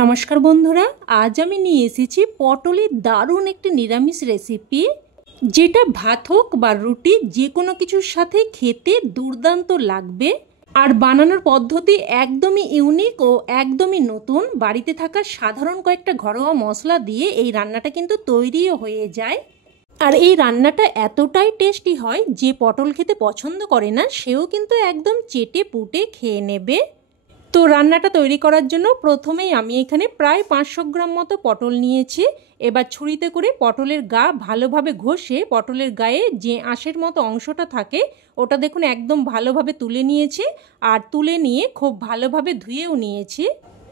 নমস্কার বন্ধুরা, আজ আমি নিয়ে এসেছি পটলের দারুণ একটি নিরামিষ রেসিপি, যেটা ভাত হোক বা রুটি যে কোনো কিছুর সাথে খেতে দুর্দান্ত লাগবে। আর বানানোর পদ্ধতি একদমই ইউনিক ও একদমই নতুন। বাড়িতে থাকা সাধারণ কয়েকটা ঘরোয়া মশলা দিয়ে এই রান্নাটা কিন্তু তৈরিও হয়ে যায়। আর এই রান্নাটা এতটাই টেস্টি হয় যে পটল খেতে পছন্দ করে না সেও কিন্তু একদম চেটে পুটে খেয়ে নেবে। তো রান্নাটা তৈরি করার জন্য প্রথমেই আমি এখানে প্রায় 500 গ্রাম মতো পটল নিয়েছি। এবার ছুরিতে করে পটলের গা ভালোভাবে ঘষে পটলের গায়ে যে আঁশের মতো অংশটা থাকে ওটা দেখুন একদম ভালোভাবে তুলে নিয়েছি। আর তুলে নিয়ে খুব ভালোভাবে ধুয়েও নিয়েছি।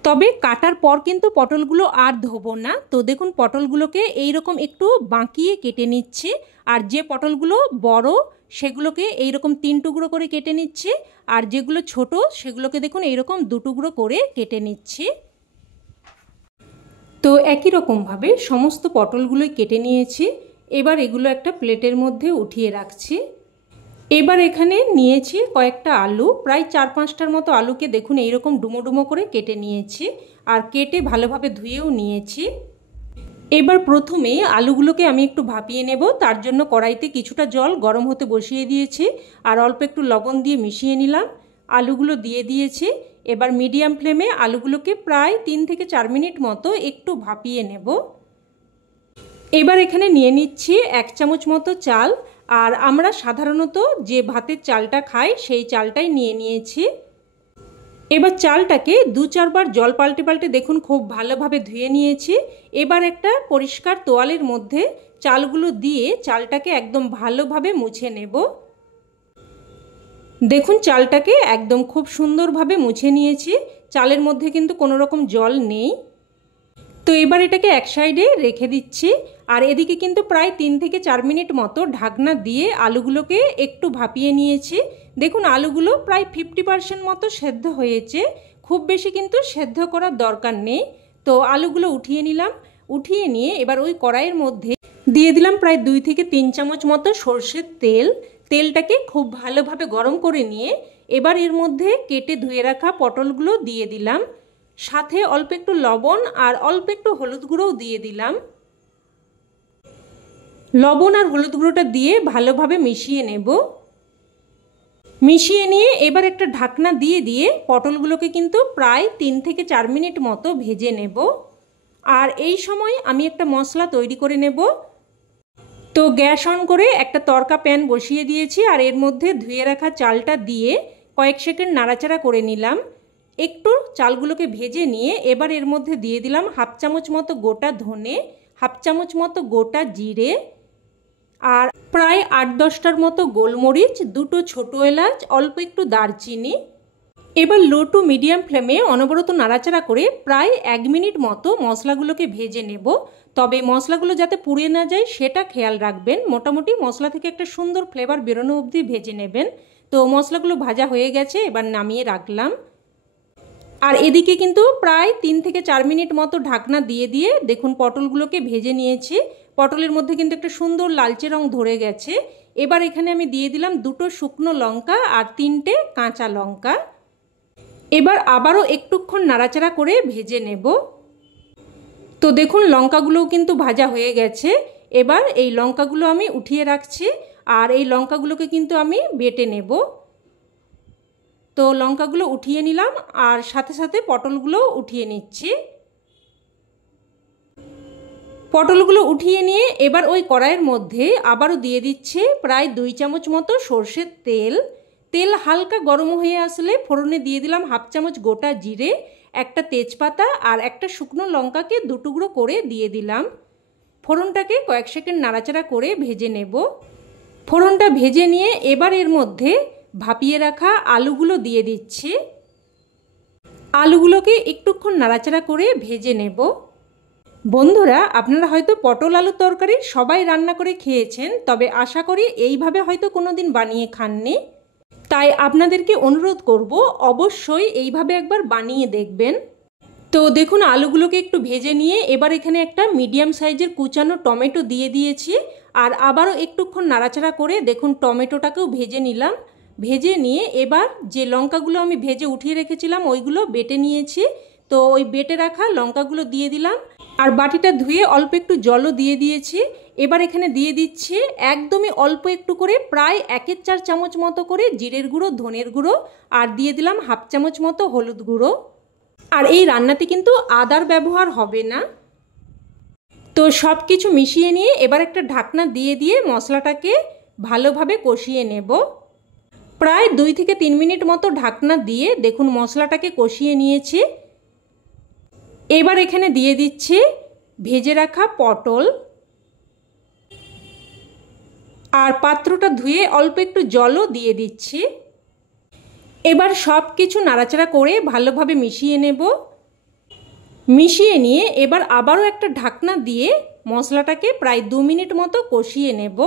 তবে কাটার পর কিন্তু পটলগুলো আর ধোবো না। তো দেখুন পটলগুলোকে এইরকম একটু বাঁকিয়ে কেটে নিচ্ছি। আর যে পটলগুলো বড় সেগুলোকে এইরকম 3 টুকরো করে কেটে নিচ্ছি। আর যেগুলো ছোট সেগুলোকে দেখুন এইরকম 2 টুকরো করে কেটে নিচ্ছি। তো একই রকমভাবে সমস্ত পটলগুলোই কেটে নিয়েছি। এবার এগুলো একটা প্লেটের মধ্যে উঠিয়ে রাখছি। এবার এখানে নিয়েছি কয়েকটা আলু, প্রায় 4-5টার মতো আলুকে দেখুন এইরকম ডুমো ডুমো করে কেটে নিয়েছি। আর কেটে ভালোভাবে ধুয়েও নিয়েছি। এবার প্রথমে আলুগুলোকে আমি একটু ভাপিয়ে নেব। তার জন্য কড়াইতে কিছুটা জল গরম হতে বসিয়ে দিয়েছি। আর অল্প একটু লবণ দিয়ে মিশিয়ে নিলাম। আলুগুলো দিয়ে দিয়েছি। এবার মিডিয়াম ফ্লেমে আলুগুলোকে প্রায় 3 থেকে 4 মিনিট মতো একটু ভাপিয়ে নেব। এবার এখানে নিয়ে নিচ্ছি 1 চামচ মতো চাল। আর আমরা সাধারণত যে ভাতের চালটা খাই সেই চালটাই নিয়ে নিয়েছি। এবার চালটাকে 2-4 বার জল পাল্টে পাল্টে দেখুন খুব ভালোভাবে ধুয়ে নিয়েছি। এবার একটা পরিষ্কার তোয়ালের মধ্যে চালগুলো দিয়ে চালটাকে একদম ভালোভাবে মুছে নেব। দেখুন চালটাকে একদম খুব সুন্দরভাবে মুছে নিয়েছি। চালের মধ্যে কিন্তু কোনো রকম জল নেই। তো এবার এটাকে এক সাইডে রেখে দিচ্ছি। আর এদিকে কিন্তু প্রায় 3 থেকে 4 মিনিট মতো ঢাকনা দিয়ে আলুগুলোকে একটু ভাপিয়ে নিয়েছি। দেখুন আলুগুলো প্রায় 50% মতো সেদ্ধ হয়েছে। খুব বেশি কিন্তু সেদ্ধ করার দরকার নেই। তো আলুগুলো উঠিয়ে নিলাম। উঠিয়ে নিয়ে এবার ওই কড়াইয়ের মধ্যে দিয়ে দিলাম প্রায় 2 থেকে 3 চামচ মতো সর্ষের তেল। তেলটাকে খুব ভালোভাবে গরম করে নিয়ে এবার এর মধ্যে কেটে ধুয়ে রাখা পটলগুলো দিয়ে দিলাম। সাথে অল্প একটু লবণ আর অল্প একটু হলুদ গুঁড়োও দিয়ে দিলাম। লবণ আর হলুদ গুঁড়োটা দিয়ে ভালোভাবে মিশিয়ে নেব। মিশিয়ে নিয়ে এবার একটা ঢাকনা দিয়ে দিয়ে পটলগুলোকে কিন্তু প্রায় 3 থেকে 4 মিনিট মতো ভেজে নেব। আর এই সময় আমি একটা মশলা তৈরি করে নেব। তো গ্যাস অন করে একটা তড়কা প্যান বসিয়ে দিয়েছি। আর এর মধ্যে ধুয়ে রাখা চালটা দিয়ে কয়েক সেকেন্ড নাড়াচাড়া করে নিলাম। একটু চালগুলোকে ভেজে নিয়ে এবার এর মধ্যে দিয়ে দিলাম 1/2 চামচ মতো গোটা ধনে, 1/2 চামচ মতো গোটা জিরে, আর প্রায় 8-10টার মতো গোলমরিচ, 2টো ছোটো এলাচ, অল্প একটু দারচিনি। এবার লো টু মিডিয়াম ফ্লেমে অনবরত নাড়াচাড়া করে প্রায় 1 মিনিট মতো মশলাগুলোকে ভেজে নেব। তবে মশলাগুলো যাতে পুড়ে না যায় সেটা খেয়াল রাখবেন। মোটামুটি মশলা থেকে একটা সুন্দর ফ্লেভার বেরোনো অবধি ভেজে নেবেন। তো মশলাগুলো ভাজা হয়ে গেছে, এবার নামিয়ে রাখলাম। আর এদিকে কিন্তু প্রায় 3 থেকে 4 মিনিট মতো ঢাকনা দিয়ে দিয়ে দেখুন পটলগুলোকে ভেজে নিয়েছি। পটলের মধ্যে কিন্তু একটা সুন্দর লালচে রং ধরে গেছে। এবার এখানে আমি দিয়ে দিলাম 2টো শুকনো লঙ্কা আর 3টে কাঁচা লঙ্কা। এবার আবারও একটুক্ষণ নাড়াচাড়া করে ভেজে নেব। তো দেখুন লঙ্কাগুলোও কিন্তু ভাজা হয়ে গেছে। এবার এই লঙ্কাগুলো আমি উঠিয়ে রাখছি। আর এই লঙ্কাগুলোকে কিন্তু আমি বেটে নেব। তো লঙ্কাগুলো উঠিয়ে নিলাম আর সাথে সাথে পটলগুলোও উঠিয়ে নিচ্ছি। পটলগুলো উঠিয়ে নিয়ে এবার ওই কড়াইয়ের মধ্যে আবারও দিয়ে দিচ্ছে প্রায় 2 চামচ মতো সর্ষের তেল। তেল হালকা গরম হয়ে আসলে ফোড়নে দিয়ে দিলাম 1/2 চামচ গোটা জিরে, একটা তেজপাতা আর একটা শুকনো লঙ্কাকে 2 টুকরো করে দিয়ে দিলাম। ফোড়নটাকে কয়েক সেকেন্ড নাড়াচাড়া করে ভেজে নেব। ফোড়নটা ভেজে নিয়ে এবার এর মধ্যে ভাপিয়ে রাখা আলুগুলো দিয়ে দিচ্ছি। আলুগুলোকে একটুক্ষণ নাড়াচাড়া করে ভেজে নেব। বন্ধুরা, আপনারা হয়তো পটল আলুর তরকারি সবাই রান্না করে খেয়েছেন, তবে আশা করি এইভাবে হয়তো কোনো দিন বানিয়ে খাননি। তাই আপনাদেরকে অনুরোধ করব অবশ্যই এইভাবে একবার বানিয়ে দেখবেন। তো দেখুন আলুগুলোকে একটু ভেজে নিয়ে এবার এখানে একটা মিডিয়াম সাইজের কুচানো টমেটো দিয়ে দিয়েছি। আর আবারও একটুক্ষণ নাড়াচাড়া করে দেখুন টমেটোটাকেও ভেজে নিলাম। ভেজে নিয়ে এবার যে লঙ্কাগুলো আমি ভেজে উঠিয়ে রেখেছিলাম ওইগুলো বেটে নিয়েছি। তো ওই বেটে রাখা লঙ্কাগুলো দিয়ে দিলাম, আর বাটিটা ধুয়ে অল্প একটু জলও দিয়ে দিয়েছি। এবার এখানে দিয়ে দিচ্ছি একদমই অল্প একটু করে, প্রায় 1/4 চামচ মতো করে জিরের গুঁড়ো, ধনের গুঁড়ো, আর দিয়ে দিলাম 1/2 চামচ মতো হলুদ গুঁড়ো। আর এই রান্নাতে কিন্তু আদার ব্যবহার হবে না। তো সব কিছু মিশিয়ে নিয়ে এবার একটা ঢাকনা দিয়ে দিয়ে মশলাটাকে ভালোভাবে কষিয়ে নেব। প্রায় 2 থেকে 3 মিনিট মতো ঢাকনা দিয়ে দেখুন মশলাটাকে কষিয়ে নিয়েছি। এবার এখানে দিয়ে দিচ্ছি ভেজে রাখা পটল, আর পাত্রটা ধুয়ে অল্প একটু জলও দিয়ে দিচ্ছি। এবার সব কিছু নাড়াচাড়া করে ভালোভাবে মিশিয়ে নেব। মিশিয়ে নিয়ে এবার আবারও একটা ঢাকনা দিয়ে মশলাটাকে প্রায় 2 মিনিট মতো কষিয়ে নেব।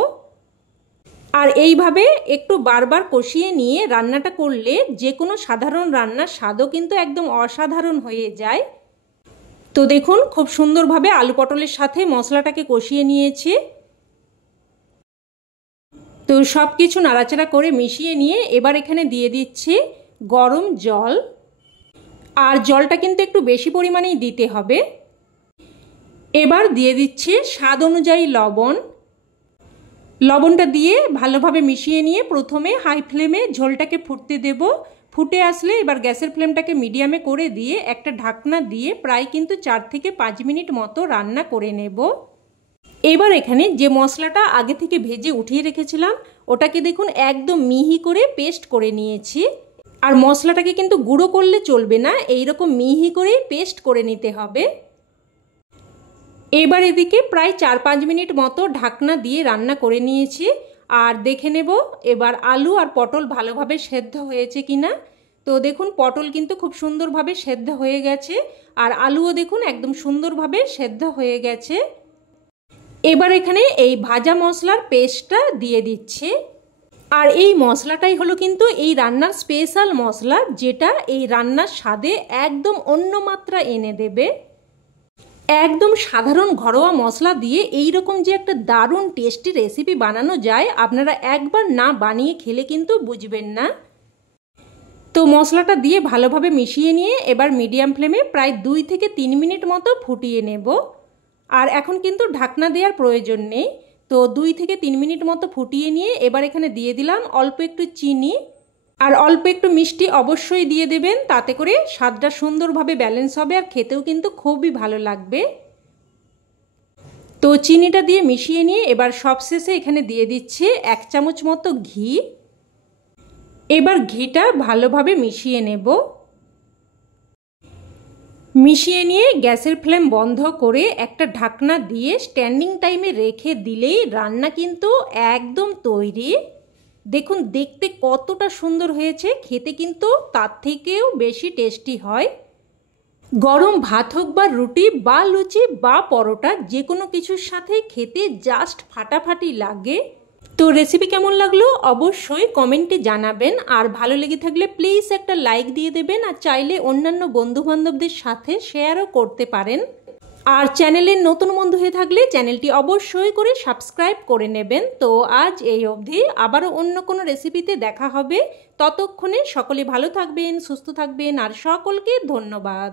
আর এইভাবে একটু বারবার কষিয়ে নিয়ে রান্নাটা করলে যে কোনো সাধারণ রান্নার স্বাদও কিন্তু একদম অসাধারণ হয়ে যায়। তো দেখুন খুব সুন্দরভাবে আলু পটলের সাথে মশলাটাকে কষিয়ে নিয়েছি। তো সব কিছু নাড়াচাড়া করে মিশিয়ে নিয়ে এবার এখানে দিয়ে দিচ্ছি গরম জল, আর জলটা কিন্তু একটু বেশি পরিমাণেই দিতে হবে। এবার দিয়ে দিচ্ছি স্বাদ অনুযায়ী লবণ। লবণটা দিয়ে ভালোভাবে মিশিয়ে নিয়ে প্রথমে হাই ফ্লেমে ঝোলটাকে ফুটতে দেব। ফুটে আসলে এবার গ্যাসের ফ্লেমটাকে মিডিয়ামে করে দিয়ে একটা ঢাকনা দিয়ে প্রায় কিন্তু 4 থেকে 5 মিনিট মতো রান্না করে নেব। এবার এখানে যে মশলাটা আগে থেকে ভেজে উঠিয়ে রেখেছিলাম ওটাকে দেখুন একদম মিহি করে পেস্ট করে নিয়েছি। আর মশলাটাকে কিন্তু গুঁড়ো করলে চলবে না, এইরকম মিহি করে পেস্ট করে নিতে হবে। এবার এদিকে প্রায় 4-5 মিনিট মতো ঢাকনা দিয়ে রান্না করে নিয়েছি। আর দেখে নেব এবার আলু আর পটল ভালোভাবে সেদ্ধ হয়েছে কিনা। তো দেখুন পটল কিন্তু খুব সুন্দরভাবে সেদ্ধ হয়ে গেছে, আর আলুও দেখুন একদম সুন্দরভাবে সেদ্ধ হয়ে গেছে। এবার এখানে এই ভাজা মশলার পেস্টটা দিয়ে দিচ্ছি। আর এই মশলাটাই হলো কিন্তু এই রান্নার স্পেশাল মশলা, যেটা এই রান্নার স্বাদে একদম অন্য মাত্রা এনে দেবে। একদম সাধারণ ঘরোয়া মশলা দিয়ে এই রকম যে একটা দারুণ টেস্টি রেসিপি বানানো যায়, আপনারা একবার না বানিয়ে খেলে কিন্তু বুঝবেন না। তো মশলাটা দিয়ে ভালোভাবে মিশিয়ে নিয়ে এবার মিডিয়াম ফ্লেমে প্রায় 2 থেকে 3 মিনিট মতো ফুটিয়ে নেব। আর এখন কিন্তু ঢাকনা দেওয়ার প্রয়োজন নেই। তো 2 থেকে 3 মিনিট মতো ফুটিয়ে নিয়ে এবার এখানে দিয়ে দিলাম অল্প একটু চিনি, আর অল্প একটু মিষ্টি অবশ্যই দিয়ে দেবেন, তাতে করে স্বাদটা সুন্দরভাবে ব্যালেন্স হবে আর খেতেও কিন্তু খুবই ভালো লাগবে। তো চিনিটা দিয়ে মিশিয়ে নিয়ে এবার সবশেষে এখানে দিয়ে দিচ্ছি 1 চামচ মতো ঘি। এবার ঘিটা ভালোভাবে মিশিয়ে নেব। মিশিয়ে নিয়ে গ্যাসের ফ্লেম বন্ধ করে একটা ঢাকনা দিয়ে স্ট্যান্ডিং টাইমে রেখে দিলেই রান্না কিন্তু একদম তৈরি। দেখুন দেখতে কতটা সুন্দর হয়েছে, খেতে কিন্তু তার থেকেও বেশি টেস্টি হয়। গরম ভাত হোক বা রুটি বা লুচি বা পরোটা, যে কোনো কিছুর সাথে খেতে জাস্ট ফাটাফাটি লাগে। তো রেসিপি কেমন লাগলো অবশ্যই কমেন্টে জানাবেন, আর ভালো লেগে থাকলে প্লিজ একটা লাইক দিয়ে দেবেন, আর চাইলে অন্যান্য বন্ধুবান্ধবদের সাথে শেয়ারও করতে পারেন। আর চ্যানেলের নতুন বন্ধু হয়ে থাকলে চ্যানেলটি অবশ্যই করে সাবস্ক্রাইব করে নেবেন। তো আজ এই অবধি, আবারও অন্য কোনো রেসিপিতে দেখা হবে। ততক্ষণে সকলে ভালো থাকবেন, সুস্থ থাকবেন, আর সকলকে ধন্যবাদ।